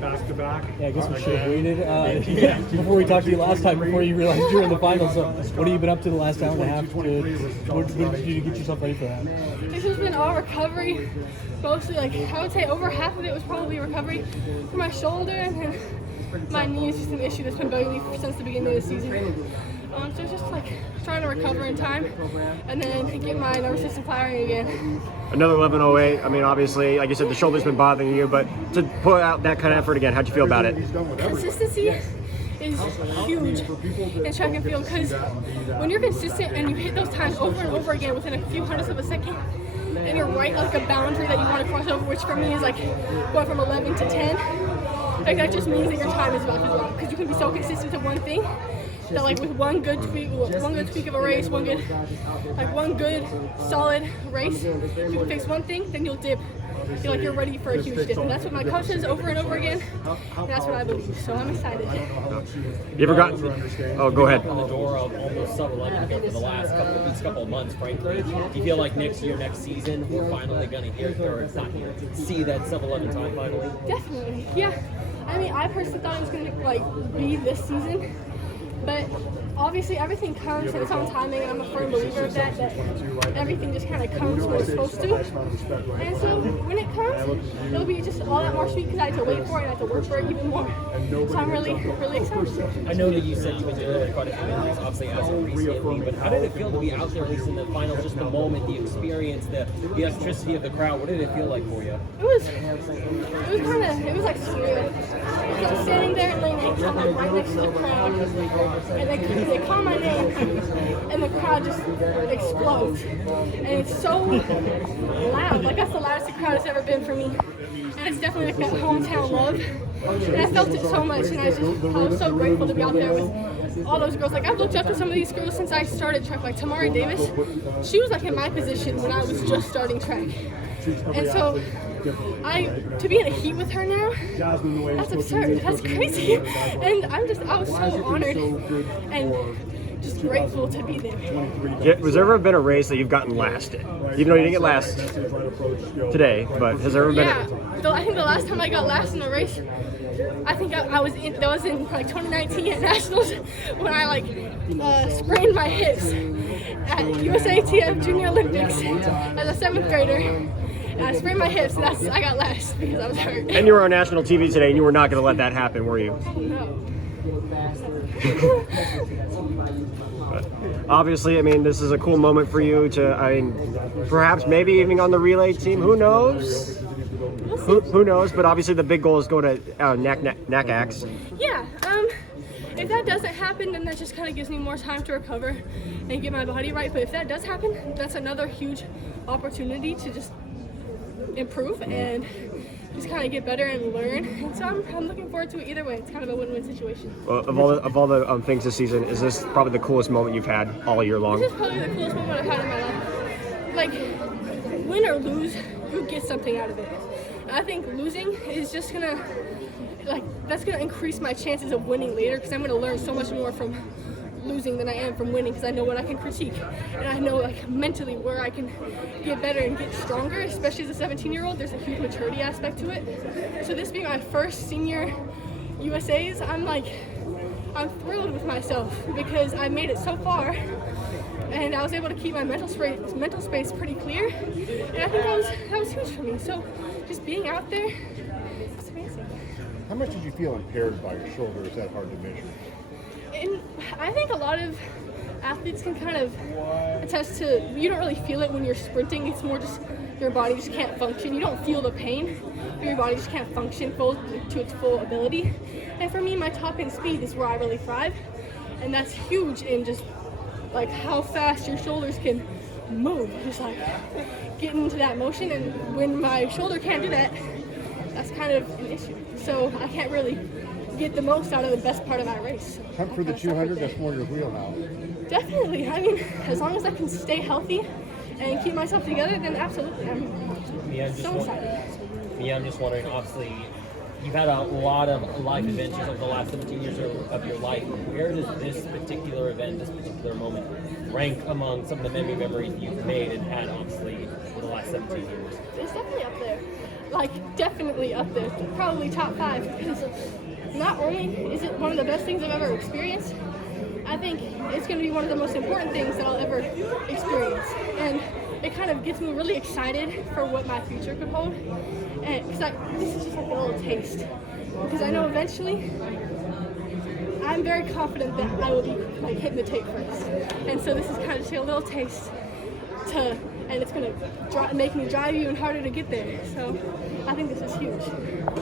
back-to-back. Yeah, I guess we should have waited before we talked to you last time, before you realized you were in the finals. So what have you been up to the last hour and a half? What did you do to get yourself ready for that? It's just been all recovery. Mostly, like, I would say over half of it was probably recovery for my shoulder, and then my knee is just an issue that's been bugging me since the beginning of the season. So it's just like trying to recover in time and then get my nervous system firing again. Another 11:08. I mean, obviously, like you said, the shoulder's been bothering you, but to put out that kind of effort again, how'd you feel about it? Consistency is huge in track and field, because when you're consistent and you hit those times over and over again within a few hundredths of a second, and you're right like a boundary that you want to cross over, which for me is like going from 11 to 10, like that just means that your time is about to drop, because you can be so consistent to one thing that, like, with one good tweak of a race, one good solid race, if you can fix one thing, then you'll dip. Feel like you're ready for a huge dip, and that's what my coach says over and over again, and that's what I believe. So I'm excited. You ever got? Oh, go ahead. On the door of almost sub-11 here for the last couple of months, frankly. Do you feel like next season, we're finally going to see that sub-11 time finally? Definitely, yeah. I mean, I personally thought it was going to be this season, but obviously everything comes in its own timing, and I'm a firm believer of that everything just kind of comes when it's supposed to. And so when it comes, it'll be just all that more sweet because I had to wait for it and I had to work for it even more. So I'm really, really excited. I know that you said you've been dealing with quite a few injuries, obviously, as of recently, but how did it feel to be out there, at least in the finals, just the moment, the experience, the electricity of the crowd? What did it feel like for you? It was like surreal. Because I'm standing there in lane 8, I'm right next to the crowd, and they call my name, and the crowd just explodes. And it's so loud. Like, that's the loudest the crowd has ever been for me. And it's definitely like that hometown love. And I felt it so much, and I was so grateful to be out there with all those girls. Like, I've looked up to some of these girls since I started track. Like, Tamari Davis, she was like in my position when I was just starting track. And so to be in a heat with her now, that's absurd. That's crazy. And I was so honored and just grateful to be there. Yeah, has there ever been a race that you've gotten last in? Even though you didn't get last today, but has there ever been? Yeah, I think the last time I got last in a race, I think that was in like 2019 at Nationals when I sprained my hips at USATF Junior Olympics as a 7th grader. And I sprained my hips, and I got last because I was hurt. And you were on national TV today, and you were not going to let that happen, were you? No. Obviously, I mean, this is a cool moment for you to, perhaps maybe even on the relay team. Who knows? Who knows? But obviously, the big goal is go to NACAX. Yeah. If that doesn't happen, then that just kind of gives me more time to recover and get my body right. But if that does happen, that's another huge opportunity to just improve and just kind of get better and learn. And so I'm looking forward to it either way. It's kind of a win-win situation. Well, of all the things this season, is this probably the coolest moment you've had all year long? This is probably the coolest moment I've had in my life. Like, win or lose, you get something out of it. And I think losing is just gonna, that's gonna increase my chances of winning later, because I'm gonna learn so much more from losing than I am from winning, because I know what I can critique, and I know mentally where I can get better and get stronger. Especially as a 17-year-old, there's a huge maturity aspect to it. So this being my first senior USAs, I'm thrilled with myself because I made it so far, and I was able to keep my mental space pretty clear, and I think that was huge for me. So just being out there, it's amazing. How much did you feel impaired by your shoulder? Is that hard to measure? And I think a lot of athletes can kind of attest to, you don't really feel it when you're sprinting. It's more just your body just can't function. You don't feel the pain, but your body just can't function to its full ability. And for me, my top end speed is where I really thrive, and that's huge in just how fast your shoulders can move, just getting into that motion. And when my shoulder can't do that, that's kind of an issue. So I can't really get the most out of the best part of my race. Hunt for the 200, that's more your wheelhouse. Definitely. I mean, as long as I can stay healthy and keep myself together, then absolutely. I'm so excited. Yeah, I'm just wondering, obviously, you've had a lot of life adventures over the last 17 years of your life. Where does this particular event, this particular moment, rank among some of the many memories you've made and had, obviously, for the last 17 years? It's definitely up there. like definitely up there, probably top 5, because not only is it one of the best things I've ever experienced, I think it's going to be one of the most important things that I'll ever experience. And it kind of gets me really excited for what my future could hold. And because this is just like a little taste. Because I know eventually, I'm very confident that I will be like hitting the tape first. And so this is kind of just a little taste and it's going to make me drive even harder to get there. So I think this is huge.